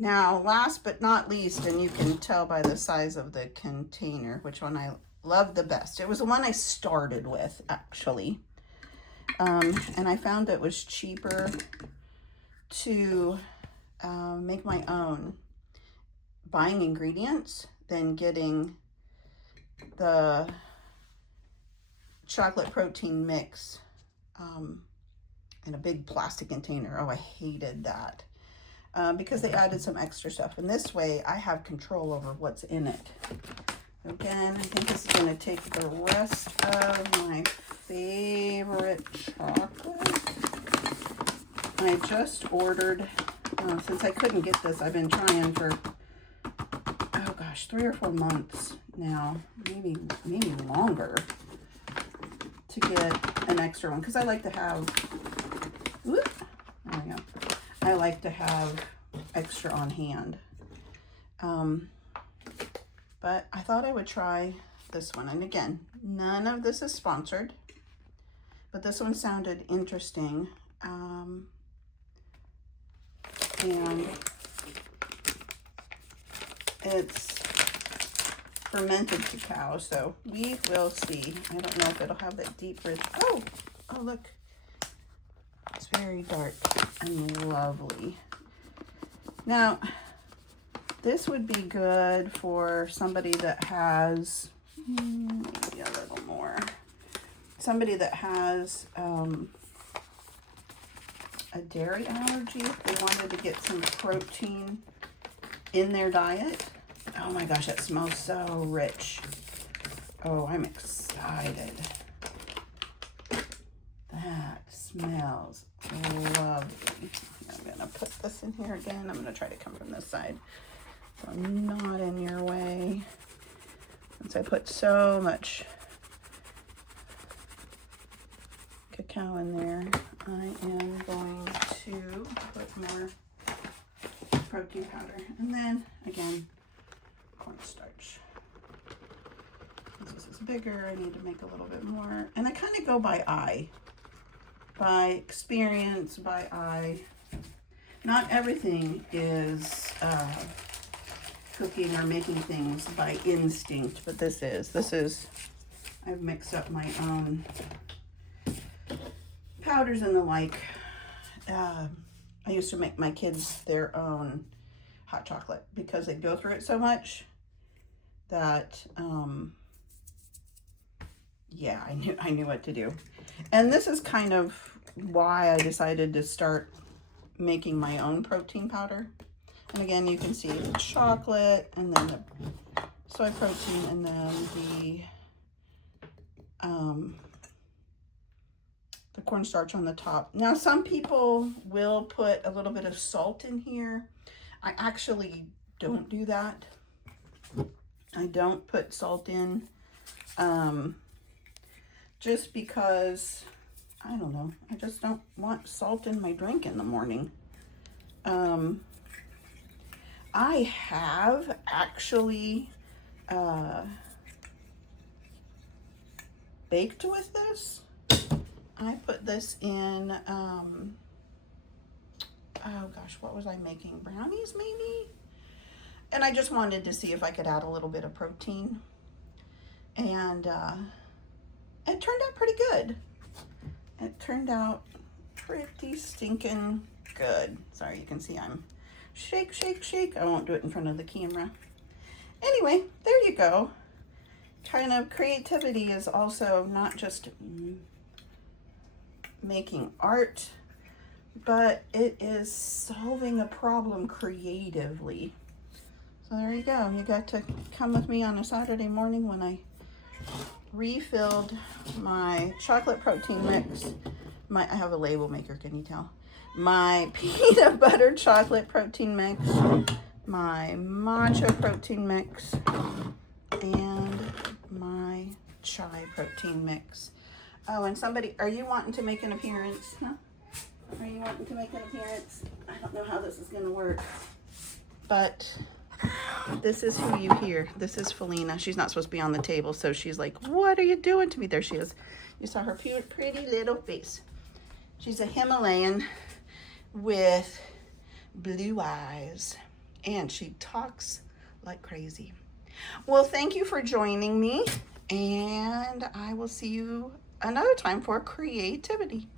Now, last but not least, and you can tell by the size of the container, which one I love the best. It was the one I started with, actually. And I found it was cheaper to make my own buying ingredients than getting the chocolate protein mix in a big plastic container. Oh, I hated that because they added some extra stuff. And this way I have control over what's in it. Again, I think this is going to take the rest of my favorite chocolate. I just ordered, since I couldn't get this, I've been trying for, oh gosh, 3 or 4 months now, maybe longer, to get an extra one, because I like to have, whoop, there we go, I like to have extra on hand. But I thought I would try this one. And again, none of this is sponsored, but this one sounded interesting. And it's fermented cacao, so we will see. I don't know if it'll have that deep red. Oh, look. It's very dark and lovely. Now, this would be good for somebody that has, maybe a little more, somebody that has a dairy allergy, if they wanted to get some protein in their diet. Oh my gosh, it smells so rich. Oh, I'm excited. That smells lovely. I'm gonna put this in here again. I'm gonna try to come from this side so I'm not in your way. Since I put so much cacao in there, I am going to put more protein powder. And then, again, cornstarch. Since this is bigger, I need to make a little bit more. And I kind of go by eye, by experience, by eye. Not everything is cooking or making things by instinct, but this is, I've mixed up my own powders and the like. I used to make my kids their own hot chocolate because they go through it so much that, yeah, I knew what to do. And this is kind of why I decided to start making my own protein powder. And again, you can see the chocolate and then the soy protein and then the cornstarch on the top. Now, some people will put a little bit of salt in here. I actually don't do that. I don't put salt in just because, I don't know, I just don't want salt in my drink in the morning. I have actually baked with this. I put this in, oh gosh, what was I making? Brownies, maybe? And I just wanted to see if I could add a little bit of protein. And it turned out pretty good. It turned out pretty stinking good. Sorry, you can see I'm shake, shake, shake. I won't do it in front of the camera. Anyway, there you go. Kind of creativity is also not just making art, but it is solving a problem creatively. So there you go. You got to come with me on a Saturday morning when I refilled my chocolate protein mix. I have a label maker, can you tell? My peanut butter chocolate protein mix, my matcha protein mix, and my chai protein mix. Oh, and somebody, are you wanting to make an appearance? No? Are you wanting to make an appearance? I don't know how this is going to work, but this is who you hear. This is Felina. She's not supposed to be on the table, so she's like, what are you doing to me? There she is. You saw her pretty little face. She's a Himalayan with blue eyes. And she talks like crazy. Well, thank you for joining me, and I will see you another time for creativity.